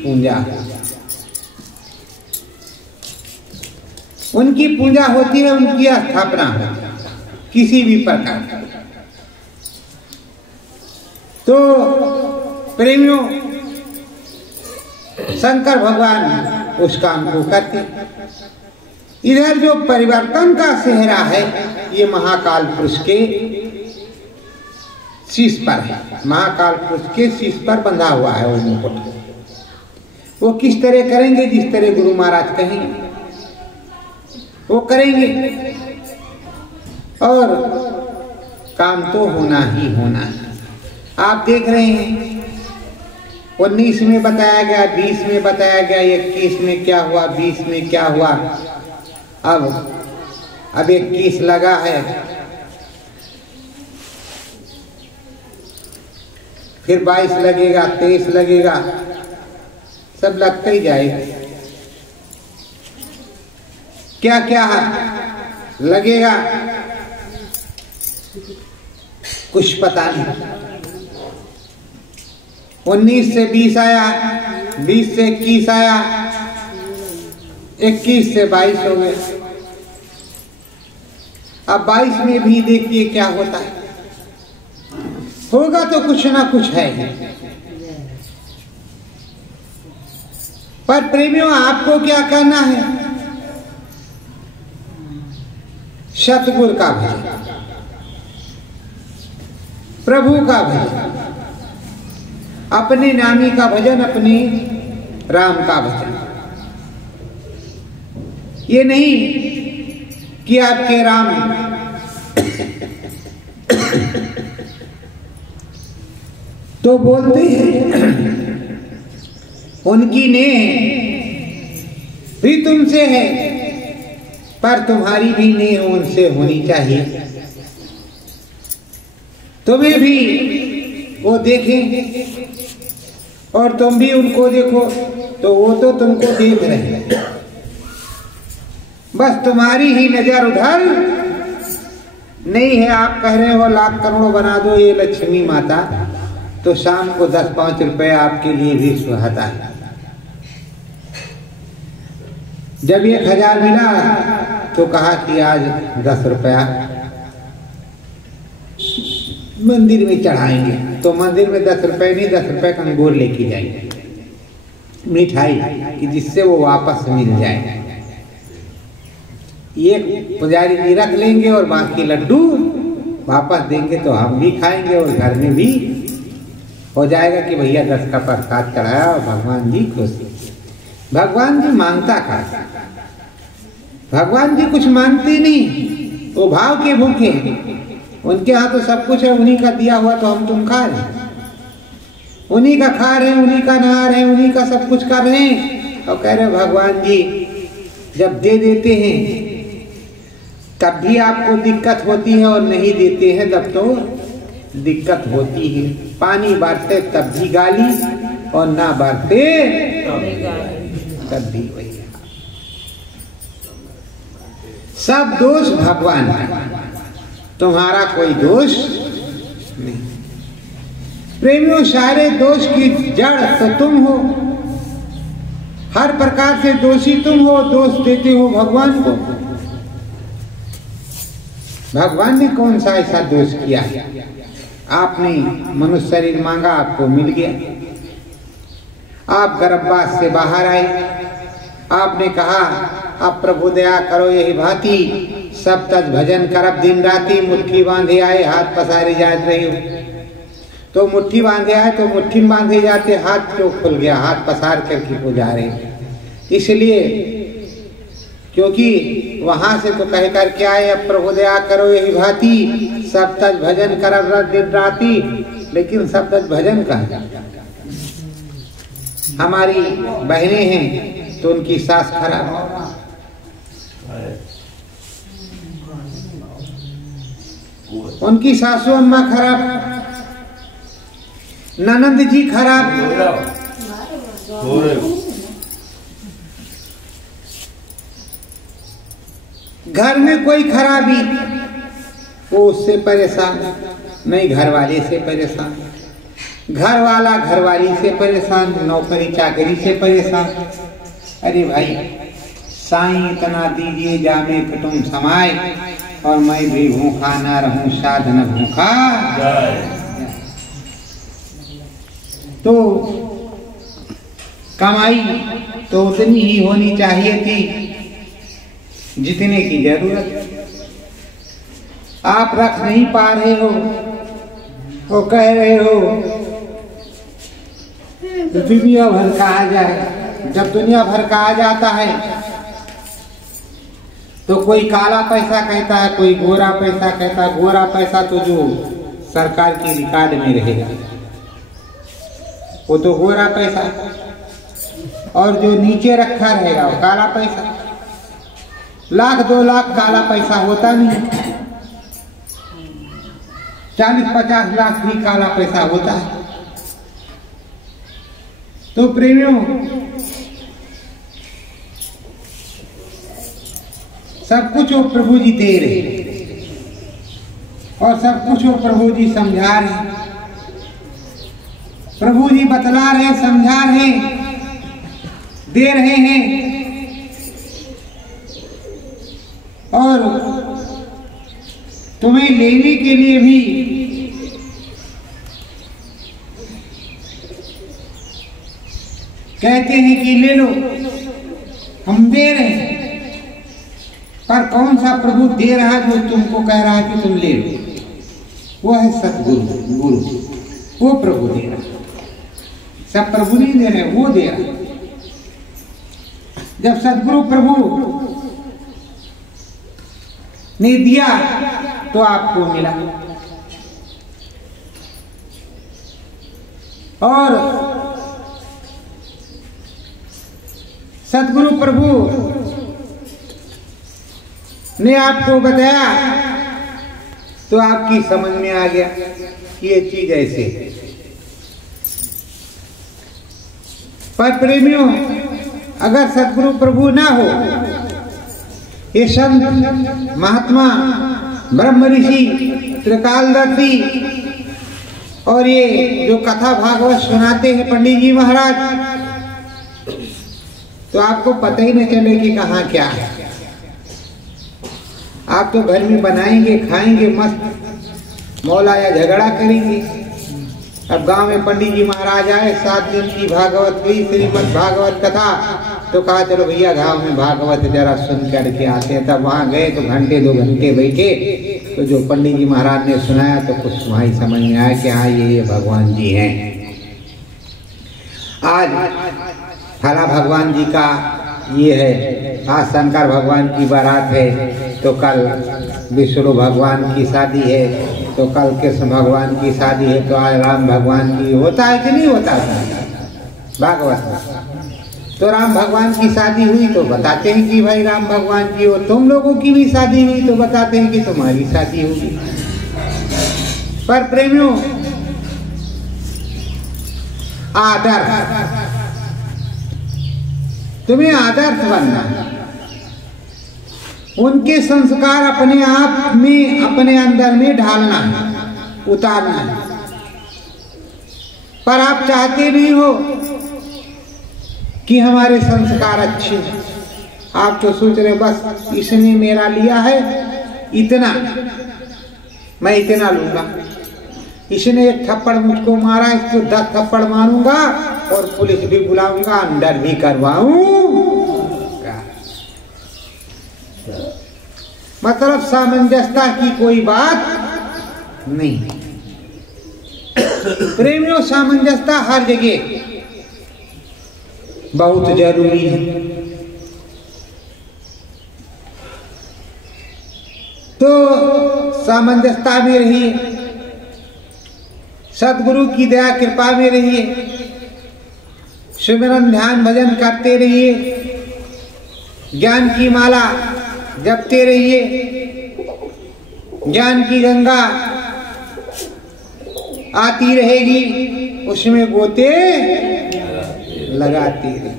पूजा, उनकी पूजा होती है, उनकी स्थापना होती है किसी भी प्रकार। तो प्रेमियों, शंकर भगवान उस काम को करते। इधर जो परिवर्तन का सेहरा है, ये महाकाल पुरुष के शीश पर है, महाकाल पुरुष के शीश पर बंधा हुआ है वो मुकुट। वो किस तरह करेंगे? जिस तरह गुरु महाराज कहेंगे वो करेंगे, और काम तो होना ही होना है। आप देख रहे हैं 19 में बताया गया, 20 में बताया गया, 21 में क्या हुआ, 20 में क्या हुआ। अब 21 लगा है, फिर 22 लगेगा, 23 लगेगा, सब लगता ही जाएगा। क्या क्या लगेगा कुछ पता नहीं। 19 से 20 आया, 20 से 21 आया, 21 से 22 हो गए। अब 22 में भी देखिए क्या होता है, होगा तो कुछ ना कुछ है। पर प्रेमियों, आपको क्या करना है? सतगुरु का भजन, प्रभु का भजन, अपने नामी का भजन, अपने राम का भजन। ये नहीं कि आपके राम तो बोलते हैं, उनकी नेह भी तुमसे है, पर तुम्हारी भी नेह उनसे होनी चाहिए। तुम्हें भी वो देखें और तुम भी उनको देखो, तो वो तो तुमको देख रहे हैं, बस तुम्हारी ही नजर उधर नहीं है, आप कह रहे हो लाख करोड़ बना दो ये लक्ष्मी माता, तो शाम को 10-5 रुपए आपके लिए भी सुहाता है। जब 1000 मिला तो कहा कि आज 10 रुपया मंदिर में चढ़ाएंगे, तो मंदिर में 10 रुपए नहीं, 10 रुपए का अंगूर लेके जाएंगे, मिठाई, कि जिससे वो वापस मिल जाए। एक पुजारी जी रख लेंगे और बाकी लड्डू वापस देंगे तो हम भी खाएंगे और घर में भी हो जाएगा कि भैया 10 का प्रसाद चढ़ाया और भगवान जी खुश। भगवान जी मांगता का, भगवान जी कुछ मांगते नहीं, वो भाव के भूखे, उनके यहाँ तो सब कुछ है, उन्हीं का दिया हुआ तो हम तुम खा रहे, उन्हीं का खा रहे, उन्हीं का नहा रहे, उन्हीं का सब कुछ कर रहे हैं। और कह रहे भगवान जी जब दे देते हैं तब भी आपको दिक्कत होती है और नहीं देते हैं तब तो दिक्कत होती है। पानी बरसे तब भी गाली और ना बरसे तब भी वही। सब दोष भगवान का, तुम्हारा कोई दोष नहीं। प्रेमियों, सारे दोष की जड़ तो तुम हो, हर प्रकार से दोषी तुम हो, दोष देते हो भगवान को। भगवान ने कौन सा ऐसा दोष किया? आपने मनुष्य शरीर मांगा, आपको मिल गया, आप गर्भवास से बाहर आए, आपने कहा अब प्रभु दया करो यही भांति, सब तज भजन करब दिन राती, मुट्ठी बांधे आए हाथ पसारे जात रही हो। तो मुट्ठी बांधे आए तो मुट्ठी में बांधे जाते, हाथ क्यों खुल गया, हाथ पसार करके पुजा रहे। इसलिए क्योंकि वहां से तो कह कर के आए अब प्रभु दया करो यही भांति, सब तज भजन करब दिन राती, लेकिन सब तज भजन का हमारी बहनें हैं तो उनकी सास खराब, उनकी सासू अम्मा खराब, ननंद जी खराब, घर में कोई खराबी, वो उससे परेशान, नहीं घर वाले से परेशान, घर वाला घरवाली से परेशान, नौकरी चाकरी से परेशान। अरे भाई साईं इतना दीजिए जामे कुटुम समाए, और मैं भी भूखा ना रहूं साधन भूखा। तो कमाई तो उतनी ही होनी चाहिए थी जितने की जरूरत, आप रख नहीं पा रहे हो, वो कह रहे हो दुनिया भर का आ जाए। जब दुनिया भर का आ जाता है तो कोई काला पैसा कहता है, कोई गोरा पैसा कहता है। गोरा पैसा तो जो सरकार की रिकॉर्ड में रहेगा वो तो गोरा पैसा, और जो नीचे रखा रहेगा वो काला पैसा। 1,00,000-2 लाख काला पैसा होता नहीं, 40-50 लाख भी काला पैसा होता है। तो प्रेमियों, सब कुछ वो प्रभु जी दे रहे और सब कुछ वो प्रभु जी समझा रहे, प्रभु जी बतला रहे, समझा रहे, दे रहे हैं। और तुम्हें लेने के लिए भी कहते हैं कि ले लो, हम दे रहे हैं। पर कौन सा प्रभु दे रहा है जो तुमको कह रहा है कि तुम ले लो? वो है सतगुरु, गुरु, वो प्रभु दे रहा है। सब प्रभु नहीं दे रहे, वो दे रहा है। जब सतगुरु प्रभु ने दिया तो आपको मिला, और सतगुरु प्रभु ने आपको बताया तो आपकी समझ में आ गया कि ये चीज ऐसे। पर प्रेमियों, अगर सतगुरु प्रभु ना हो, ये संत महात्मा ब्रह्म ऋषि त्रिकालदर्शी और ये जो कथा भागवत सुनाते हैं पंडित जी महाराज, तो आपको पता ही न चले कि कहाँ क्या है। आप तो घर में बनाएंगे, खाएंगे, मस्त मौला या झगड़ा करेंगे। अब गांव में पंडित जी महाराज आए, 7 दिन की भागवत हुई, श्रीमद् भागवत कथा, तो कहा चलो भैया गांव में भागवत जरा सुन करके आते हैं। तब वहां गए तो घंटे 2 घंटे बैठे, तो जो पंडित जी महाराज ने सुनाया तो कुछ वहीं समझ में आया कि हाँ ये भगवान जी हैं। आज फला भगवान जी का ये है, आज शंकर भगवान की बारात है, तो कल विष्णु भगवान की शादी है, तो कल कृष्ण भगवान की शादी है, तो आज राम भगवान की होता है कि नहीं होता है भागवत। तो राम भगवान की शादी हुई तो बताते हैं कि भाई राम भगवान की, और तुम लोगों की भी शादी हुई तो बताते हैं कि तुम्हारी शादी होगी। पर प्रेमियों, आदर्श, तुम्हें आदर्श बनना है, उनके संस्कार अपने आप में, अपने अंदर में ढालना है, उतारना है। पर आप चाहते नहीं हो कि हमारे संस्कार अच्छे हैं। आप तो सोच रहे बस इसने मेरा लिया है इतना, मैं इतना लूंगा। इसने 1 थप्पड़ मुझको मारा, इसको 10 थप्पड़ मारूंगा और पुलिस भी बुलाऊंगा, अंदर भी करवाऊंगा। मतलब सामंजस्यता की कोई बात नहीं। प्रेमियों, सामंजस्यता हर जगह बहुत जरूरी है। तो सामंजस्यता में रहिए, सदगुरु की दया कृपा में रहिए, सिमरन ध्यान भजन करते रहिए, ज्ञान की माला जपते रहिए, ज्ञान की गंगा आती रहेगी, उसमें गोते लगाती रहिए।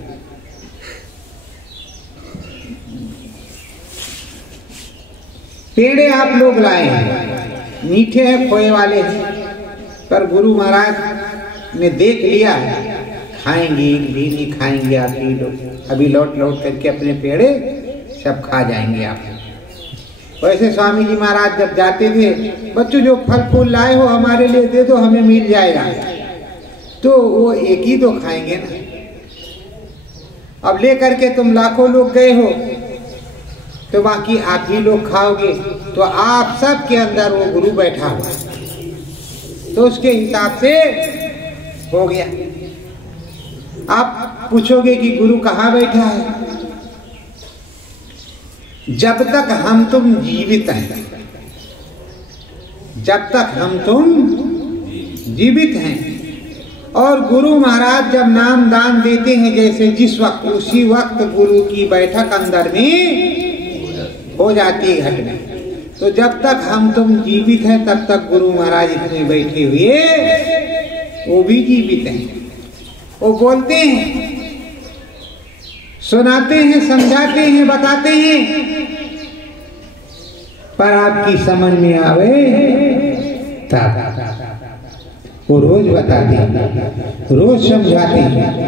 पेड़े आप लोग लाए हैं, मीठे हैं, खोए वाले हैं, पर गुरु महाराज ने देख लिया है, खाएंगे एक भी नहीं खाएंगे आप ही लोग, अभी लौट लौट करके अपने पेड़े सब खा जाएंगे आप। वैसे स्वामी जी महाराज जब जाते थे, बच्चों जो फल फूल लाए हो हमारे लिए दे दो, हमें मिल जाएगा, तो वो एक ही तो खाएंगे ना। अब ले करके तुम लाखों लोग गए हो, तो बाकी आप ही लोग खाओगे, तो आप सब के अंदर वो गुरु बैठा हुआ, तो उसके हिसाब से हो गया। आप पूछोगे कि गुरु कहाँ बैठा है? जब तक हम तुम जीवित हैं, जब तक हम तुम जीवित हैं। और गुरु महाराज जब नाम दान देते हैं, जैसे जिस वक्त, उसी वक्त गुरु की बैठक अंदर में हो जाती है घट में। तो जब तक हम तुम जीवित हैं, तब तक गुरु महाराज इसमें बैठे हुए वो भी जीवित हैं। वो बोलते हैं, सुनाते हैं, समझाते हैं, बताते हैं, पर आपकी समझ में आवे तब। वो रोज बताते हैं, रोज समझाते हैं।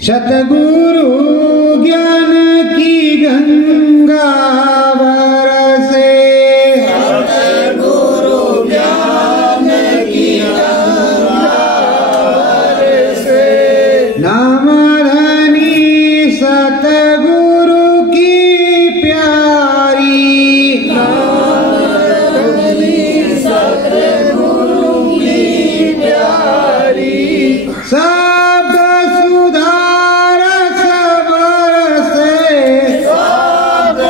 सतगुरु ज्ञान की गंगा बरसे, सतगुरु ज्ञान की गंगा बरसे, नाम धनी सतगुरु की प्यारी, नाम धनी सतगुरु की प्यारी, शब्द सुधार सब रसे, शब्द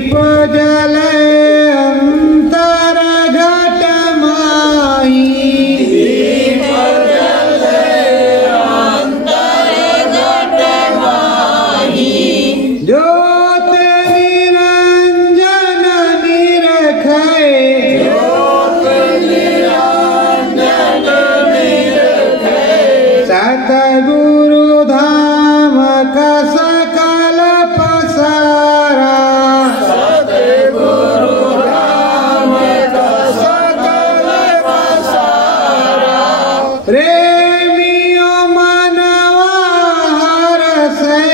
दीप जल अंतर घट माही, दीप जल अंतर घट माही, ज्योत निरंजन निरखै, ज्योत निरंजन निरखै, सतगुरु धाम का सकल पसारा, सतगुरु धाम का सकल पसारा, प्रेमियों मनवा हरसै,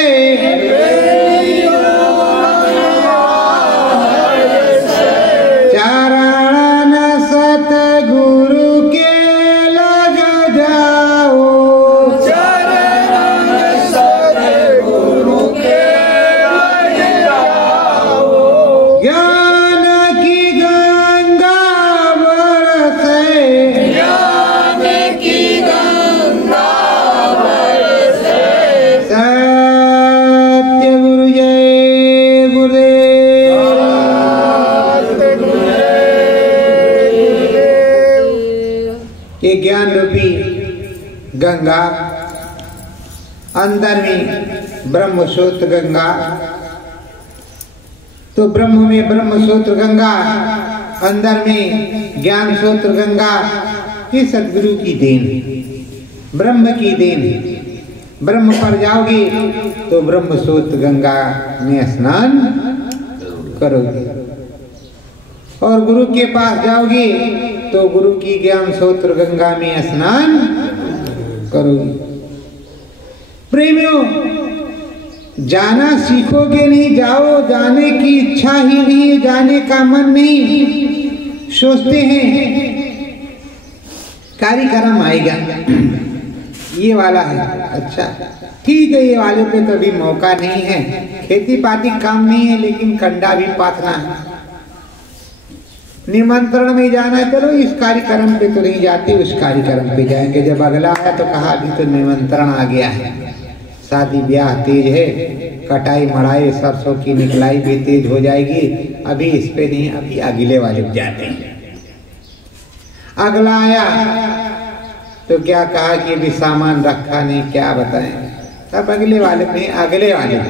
चरण सतगुरु के लग जाओ, चरण सतगुरु के लग जाओ, ज्ञान की गंगा बरसै, ज्ञान की गंगा बरसे, सत्य गुरु जय गुरुदेव। ये ज्ञान रूपी गंगा, अंदर में ब्रह्म सूत्र गंगा, तो ब्रह्म में ब्रह्म सूत्र गंगा, अंदर में ज्ञान सूत्र गंगा, ये सदगुरु की देन है, ब्रह्म की देन है। ब्रह्म पर जाओगे तो ब्रह्म सूत्र गंगा में स्नान करोगे, और गुरु के पास जाओगे तो गुरु की ज्ञान सूत्र गंगा में स्नान करोगे। प्रेमियों, जाना सीखोगे नहीं, जाओ, जाने की इच्छा ही नहीं, जाने का मन नहीं, सोचते हैं कार्यक्रम आएगा, ये वाला है, अच्छा ठीक है, ये वाले पे तो अभी मौका नहीं है, खेती पाती काम नहीं है, लेकिन कंडा भी पाथना है, निमंत्रण में जाना है, चलो इस कार्यक्रम पे तो नहीं जाते, उस कार्यक्रम पे जाएंगे। जब अगला आया तो कहा अभी तो निमंत्रण आ गया है, शादी ब्याह तेज है, कटाई मड़ाई सरसों की निकलाई भी तेज हो जाएगी, अभी इस पे नहीं, अभी अगले वाले पे जाते हैं। अगला आया तो क्या कहा कि अभी सामान रखा नहीं, क्या बताएं, तब अगले वाले पे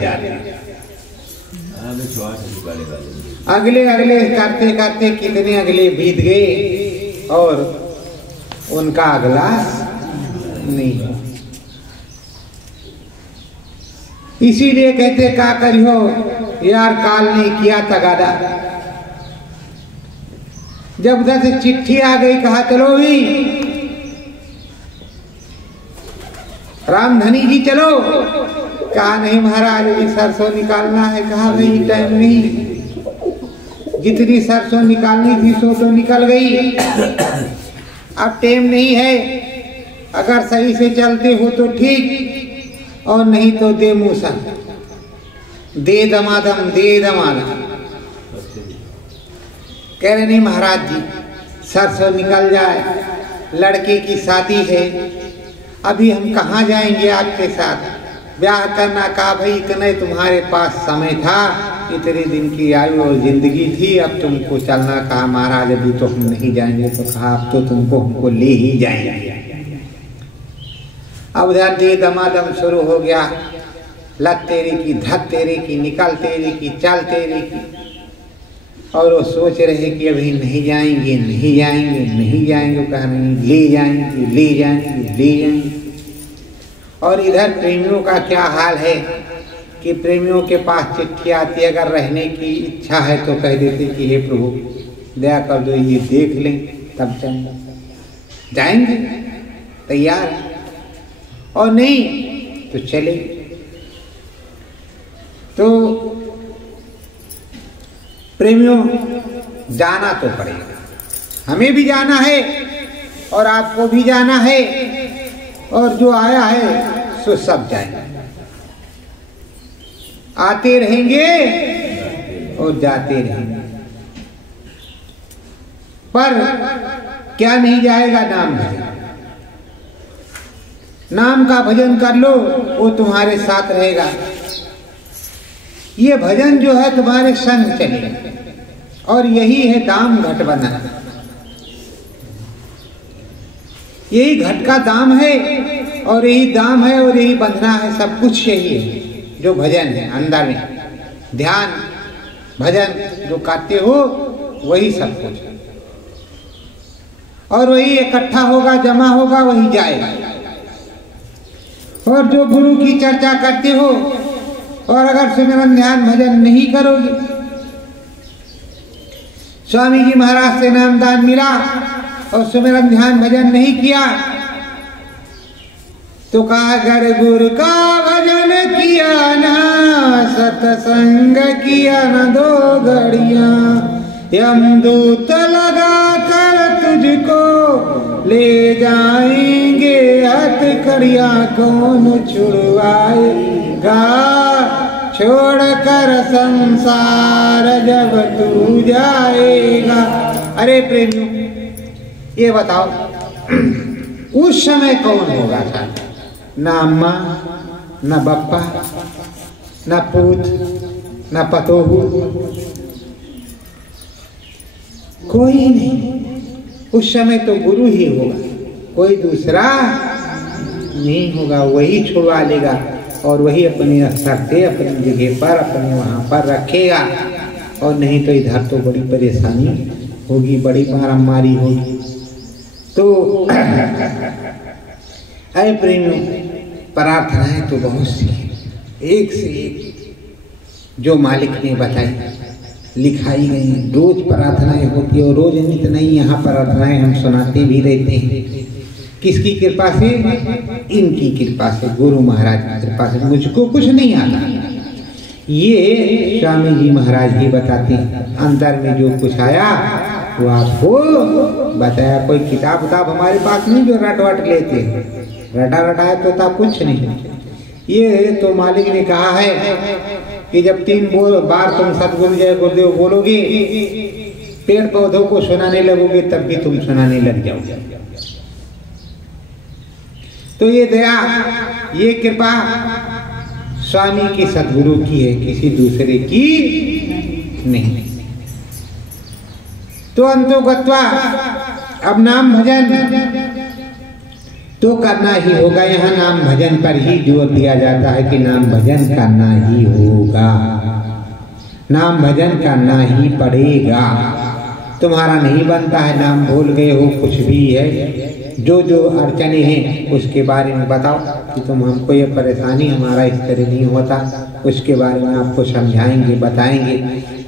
जाते हैं। अगले अगले करते करते कितने अगले बीत गए और उनका अगला नहीं। इसीलिए कहते क्या करियो यार, काल ने किया तगादा। जब उधर से चिट्ठी आ गई, कहा चलो भी रामधनी जी चलो, कहा नहीं महाराज अभी सरसों निकालना है, कहा भाई टाइम नहीं, जितनी सरसों निकालनी थी सो तो निकल गई, अब टाइम नहीं है, अगर सही से चलते हो तो ठीक, और नहीं तो दे मूसा, दे दमादम, दे दमादम। कह रहे नहीं महाराज जी, सरसों निकल जाए, लड़के की शादी है, अभी हम कहाँ जाएंगे आपके साथ, ब्याह करना, कहा भाई इतने तुम्हारे पास समय था, इतने दिन की आयु और जिंदगी थी, अब तुमको चलना, कहा महाराज अभी तो हम नहीं जाएंगे, तो कहा अब तो तुमको हमको ले ही जाएंगे। अब उधर दे दमादम शुरू हो गया, लत तेरे की, धत तेरे की, निकल तेरे की, चल तेरे की, और वो सोच रहे कि अभी नहीं जाएंगे, नहीं जाएंगे, नहीं जाएंगे, कह रहे ले जाएंगे, ले जाएंगे, ले जाएंगे। और इधर प्रेमियों का क्या हाल है कि प्रेमियों के पास चिट्ठी आती है, अगर रहने की इच्छा है तो कह देते कि हे प्रभु दया कर दो, ये देख लें तब जाएंगे, तैयार, और नहीं तो चले। तो प्रेमियों, जाना तो पड़ेगा, हमें भी जाना है और आपको भी जाना है, और जो आया है सो सब जाएंगे, आते रहेंगे और जाते रहेंगे, पर क्या नहीं जाएगा, नाम भजन। नाम का भजन कर लो, वो तुम्हारे साथ रहेगा। ये भजन जो है तुम्हारे संग चलेगा, और यही है दाम घट बंधन। यही घट का दाम है, और यही दाम है, और यही बंधना है, सब कुछ यही है जो भजन है। अंदर में ध्यान भजन जो करते हो वही सब कुछ, और वही इकट्ठा होगा, जमा होगा, वही जाएगा। और जो गुरु की चर्चा करते हो, और अगर सिमरन ध्यान भजन नहीं करोगे, स्वामी जी महाराज से नामदान मिला और सिमरन ध्यान भजन नहीं किया, तो कहा अगर गुरु का भजन किया ना, सत्संग किया न 2 घड़ियां, यमदूत लगा कर तुझको ले जाएंगे हथकड़ियां, कौन छुड़वाएगा छोड़ कर संसार जब तू जाएगा। अरे प्रेमियों, ये बताओ उस समय कौन होगा था? ना अम्मा, ना बप्पा, ना पूत, ना पतोहू, कोई नहीं। उस समय तो गुरु ही होगा, कोई दूसरा नहीं होगा। वही छुड़वा लेगा, और वही अपने स्तर से अपनी जगह पर अपने वहां पर रखेगा। और नहीं तो इधर तो बड़ी परेशानी होगी, बड़ी मारामारी होगी। तो ऐ प्रेमियों, प्रार्थनाएं तो बहुत सी हैं, एक से एक जो मालिक ने बताई लिखाई गई। रोज प्रार्थनाएं होती है, और रोज नित नहीं यहाँ प्रार्थनाएं हम सुनाते भी रहते हैं। किसकी कृपा से? इनकी कृपा से, गुरु महाराज की कृपा से। मुझको कुछ नहीं आता, ये स्वामी जी महाराज ही बताते हैं। अंदर में जो कुछ आया वो आपको बताया। कोई किताब उताब हमारे पास नहीं जो रट वट लेते, रटा रटाया तो था कुछ नहीं। ये तो मालिक ने कहा है कि जब 3 बार तुम सतगुरु जय गुरुदेव बोलोगे, पेड़ पौधों को सुनाने लगोगे, तब भी तुम सुनाने लग जाओगे। तो ये दया, ये कृपा स्वामी की सतगुरु की है, किसी दूसरे की नहीं। तो अंतोगत्वा अब नाम भजन तो करना ही होगा। यहाँ नाम भजन पर ही जोर दिया जाता है कि नाम भजन करना ही होगा, नाम भजन करना ही पड़ेगा। तुम्हारा नहीं बनता है, नाम भूल गए हो, कुछ भी है, जो जो अड़चने हैं उसके बारे में बताओ कि तुम हमको ये परेशानी हमारा इस तरह नहीं होता, उसके बारे में आपको समझाएंगे, बताएंगे,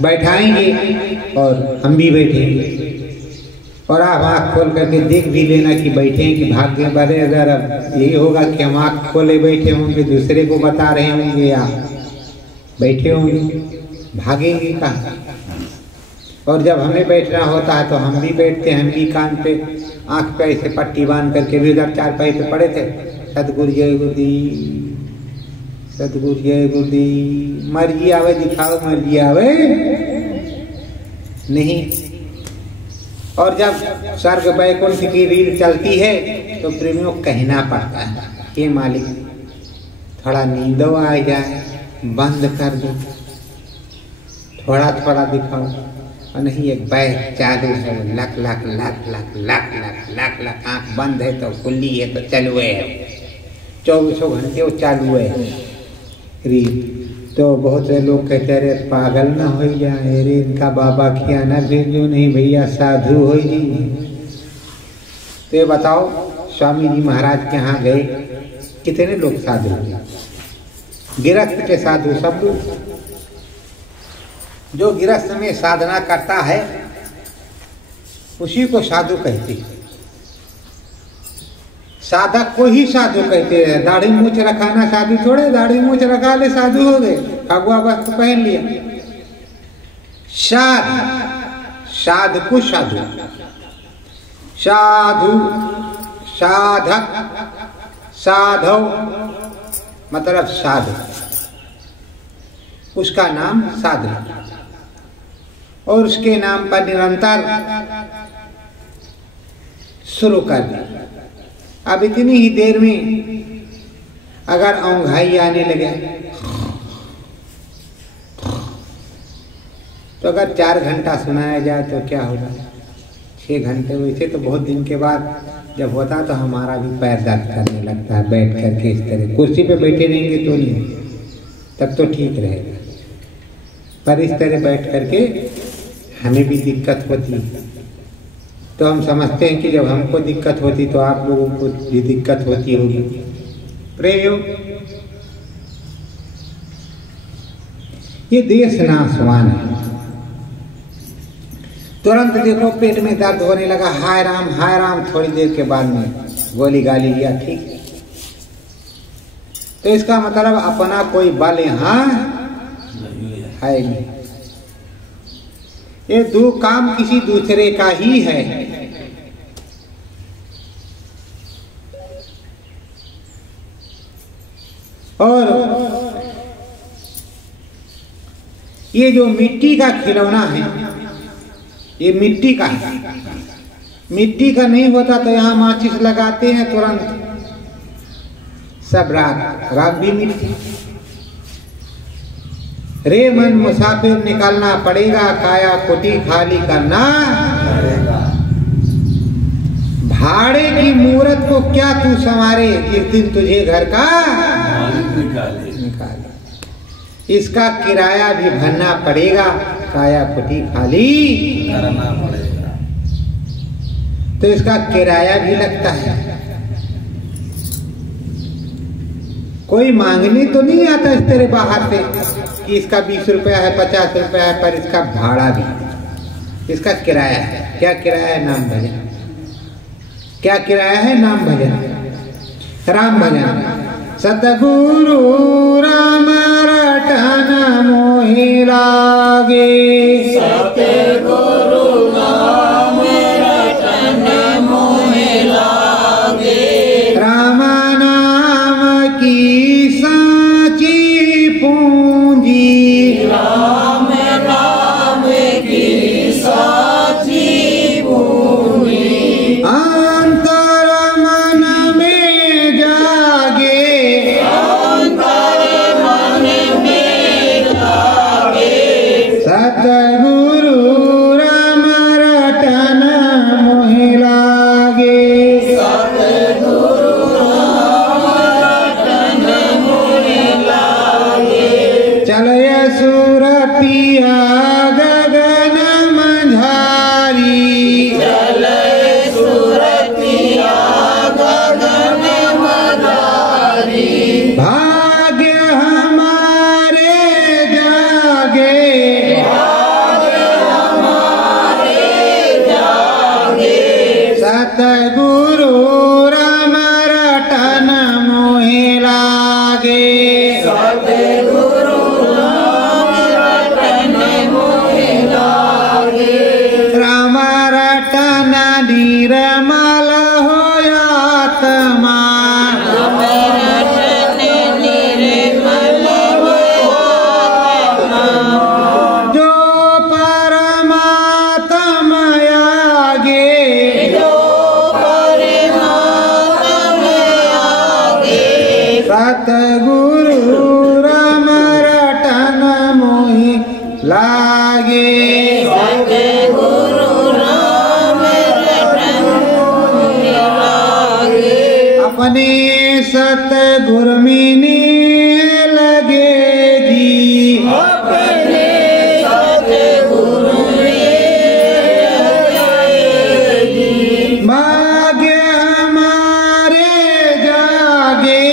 बैठाएंगे, और हम भी बैठेंगे। और आप आँख खोल करके देख भी लेना कि बैठे हैं कि भाग गए। बड़े अगर अब यही होगा कि हम आँख खोले बैठे होंगे, दूसरे को बता रहे होंगे या बैठे होंगे, भागेंगे कहाँ? और जब हमें बैठना होता है तो हम भी बैठते हैं, हम भी कान पे आँख पे ऐसे पट्टी बांध करके भी उधर 4 पाई पे पड़े थे। सतगुरु जय गुरुदेव, सतगुरु जय गुरुदेव। मर्जी आवे दिखाओ, मर्जी आवे नहीं। और जब स्वर्ग वैकुंठ की रील चलती है तो प्रेमियों कहना पड़ता है, ये मालिक थोड़ा नींदो आ जाए, बंद कर दो, थोड़ा थोड़ा दिखाओ। और नहीं एक बैग चालू है, luck luck luck luck luck luck luck luck, आँख बंद है तो खुली है तो चालू है, 24 घंटे वो चालू है रील। तो बहुत से लोग कहते हैं अरे पागल ना हो जाए, अरे इनका बाबा खियाना भेजो। नहीं भैया, साधु हो जी। तो ये बताओ, स्वामी जी महाराज के यहाँ गए, कितने लोग साधु हैं? गिरस्थ के साधु सब लोग। जो गिरस्थ में साधना करता है उसी को साधु कहते हैं। साधक को ही साधु कहते हैं। दाढ़ी मूछ रखाना साधु थोड़े, दाढ़ी मूछ रखा ले साधु हो गए, फगुआ वस्त्र पहन लिया। साधु साधु, साधु साधक, साधव मतलब साधु, उसका नाम साधु। और उसके नाम पर निरंतर शुरू कर दिया। अब इतनी ही देर में अगर औंघाई आने लगे तो अगर 4 घंटा सुनाया जाए तो क्या होगा, 6 घंटे। वैसे तो बहुत दिन के बाद जब होता तो हमारा भी पैर दर्द करने लगता है बैठ करके। इस तरह कुर्सी पे बैठे रहेंगे तो नहीं, तब तो ठीक रहेगा, पर इस तरह बैठ करके हमें भी दिक्कत होती है। तो हम समझते हैं कि जब हमको दिक्कत होती तो आप लोगों को भी दिक्कत होती होगी। प्रयोग ये देश नाशवान है। तुरंत देखो पेट में दर्द होने लगा, हाय राम, थोड़ी देर के बाद में गोली गाली लिया, ठीक। तो इसका मतलब अपना कोई बल यहाँ है नहीं। ये काम किसी दूसरे का ही है। और ये जो मिट्टी का खिलौना है, ये मिट्टी का है। मिट्टी का नहीं होता तो यहाँ माचिस लगाते हैं तुरंत सब राख भी मिट्टी। रे मन मुसाफिर निकालना पड़ेगा, काया कोटी खाली करना पड़ेगा। भाड़े की मूरत को क्या तू संवारे, जिस दिन तुझे घर का निकाले। इसका किराया भी भरना पड़ेगा, काया कोटी खाली करना पड़ेगा। तो इसका किराया भी लगता है। कोई मांगने तो नहीं आता इस तरह बाहर से कि इसका 20 रुपया है, 50 रुपया है, पर इसका भाड़ा भी, इसका किराया है। क्या किराया है? नाम भजन। क्या किराया है? नाम भजन, राम भजन। सतगुरु राम रटन मोहि लागे, सतगुरु राम रटन मोहि लागे। राम नाम की साची पूंजी, राम नाम की साची पूंजी। अंतर मन में जागे, अंतर मन में जागे। सतगुरु राम रटन मोहि लागे। सतगुरु राम रटन मोहि लागे। चलय सुरतिया गगन मझारी, चलय सुरतिया गगन मझारी। भाग्य हमारे जागे, भाग्य हमारे जागे। सतगुरु राम रटन मोहि लागे। सतगुरु राम रटन मोहि लागे। राम रटन निर्मल होया आत्मा, राम रटन निर्मल होया। जो परमात्मा आगे, जो परमात्मा आगे। सतगुरु राम रटन मोहि लागे। सतगुरु राम रटन मोहि लागे। अपने सतगुरु मिने लगे जी, अपने सतगुरु में लगे। भाग्य हमारे जागे।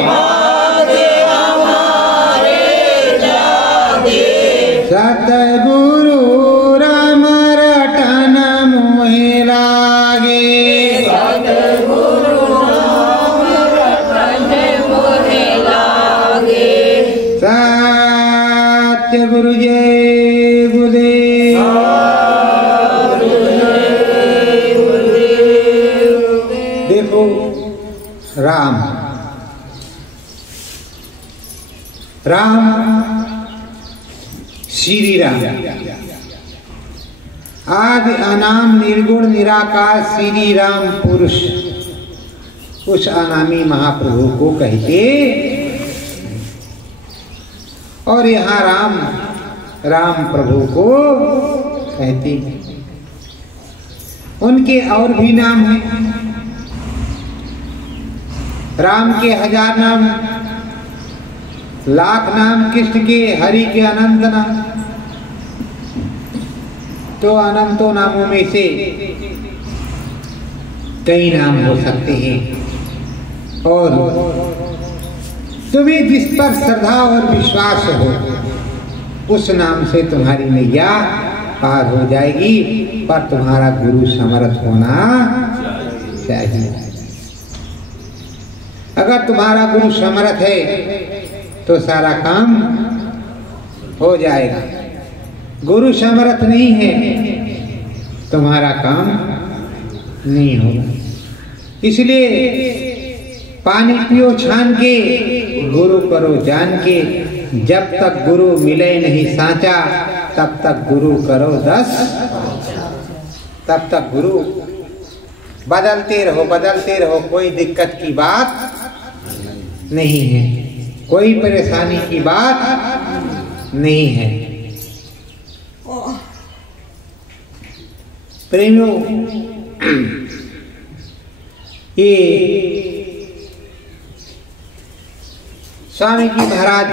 भाग्य हमारे जागे। सतगुरु राम रटन मोहि लागे। सतगुरु राम रटन मोहि लागे। सत्य गुरु जय गुरुदेव। देखो राम, राम श्री राम, आदि अनाम निर्गुण निराकार श्री राम पुरुष, उस अनामी महाप्रभु को कहते। और यहाँ राम राम प्रभु को कहती है। उनके और भी नाम हैं। राम के 1000 नाम, लाख नाम, कृष्ण के, हरि के अनंत नाम। तो अनंतों नामों में से कई नाम हो सकते हैं और तुम्हें जिस पर श्रद्धा और विश्वास हो उस नाम से तुम्हारी नैया पार हो जाएगी, पर तुम्हारा गुरु समर्थ होना चाहिए। अगर तुम्हारा गुरु समर्थ है तो सारा काम हो जाएगा। गुरु समर्थ नहीं है तुम्हारा काम नहीं होगा। इसलिए पानी पियो छान के, गुरु करो जान के। जब तक गुरु मिले नहीं सांचा, तब तक गुरु करो 10। तब तक गुरु बदलते रहो, कोई दिक्कत की बात नहीं है, कोई परेशानी की बात नहीं है। प्रेमियों, ये स्वामी जी महाराज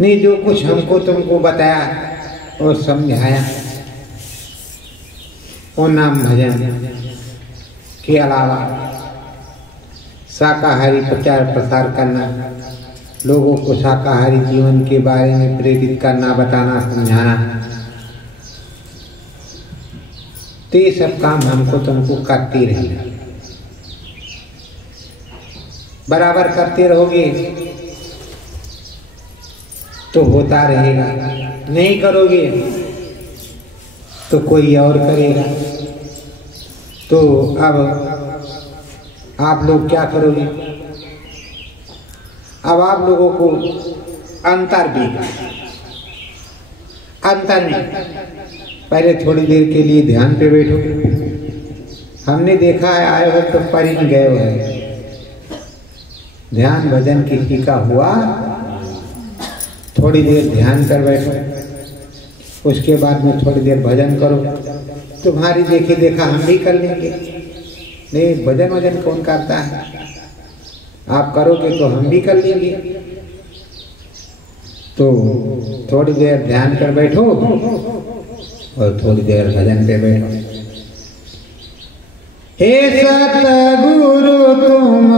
ने जो कुछ हमको तुमको बताया और समझाया, वो नाम भजन के अलावा शाकाहारी प्रचार प्रसार करना, लोगों को शाकाहारी जीवन के बारे में प्रेरित करना, बताना, समझाना, तो ये सब काम हमको तुमको करते रहना। बराबर करते रहोगे तो होता रहेगा, नहीं करोगे तो कोई और करेगा। तो अब आप लोग क्या करोगे? अब आप लोगों को अंतर में पहले थोड़ी देर के लिए ध्यान पे बैठो। हमने देखा है आए हो तो पर ही गए हो है। ध्यान भजन किसी का हुआ, थोड़ी देर ध्यान कर बैठो, उसके बाद में थोड़ी देर भजन करो। तुम्हारी देखे देखा हम भी कर लेंगे। नहीं, भजन कौन करता है? आप करोगे तो हम भी कर लेंगे। तो थोड़ी देर ध्यान कर बैठो और थोड़ी देर भजन पे बैठो। हे सतगुरु तुम